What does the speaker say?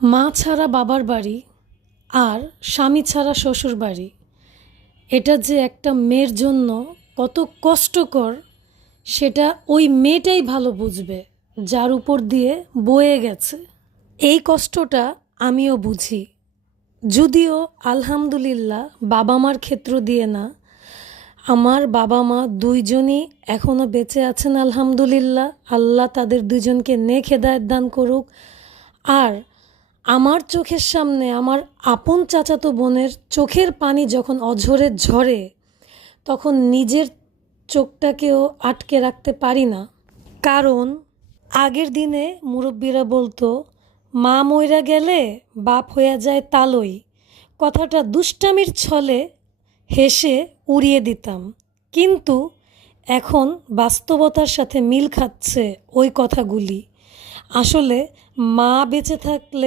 মা ছাড়া বাবার বাড়ি আর স্বামী ছাড়া শ্বশুর বাড়ি, এটা যে একটা মেয়ের জন্য কত কষ্টকর সেটা ওই মেয়েটাই ভালো বুঝবে যার উপর দিয়ে বয়ে গেছে। এই কষ্টটা আমিও বুঝি, যদিও আলহামদুলিল্লাহ বাবা মার ক্ষেত্র দিয়ে না। আমার বাবা মা দুইজনই এখনও বেঁচে আছেন আলহামদুলিল্লাহ। আল্লাহ তাদের দুইজনকে নেক হেদায়েত দান করুক। আর আমার চোখের সামনে আমার আপন চাচাতো বোনের চোখের পানি যখন অঝরে ঝরে, তখন নিজের চোখটাকেও আটকে রাখতে পারি না। কারণ আগের দিনে মুরব্বীরা বলতো, মা মইরা গেলে বাপ হইয়া যায় তালই। কথাটা দুষ্টামির ছলে হেসে উড়িয়ে দিতাম, কিন্তু এখন বাস্তবতার সাথে মিল খাচ্ছে ওই কথাগুলি। আসলে মা বেঁচে থাকলে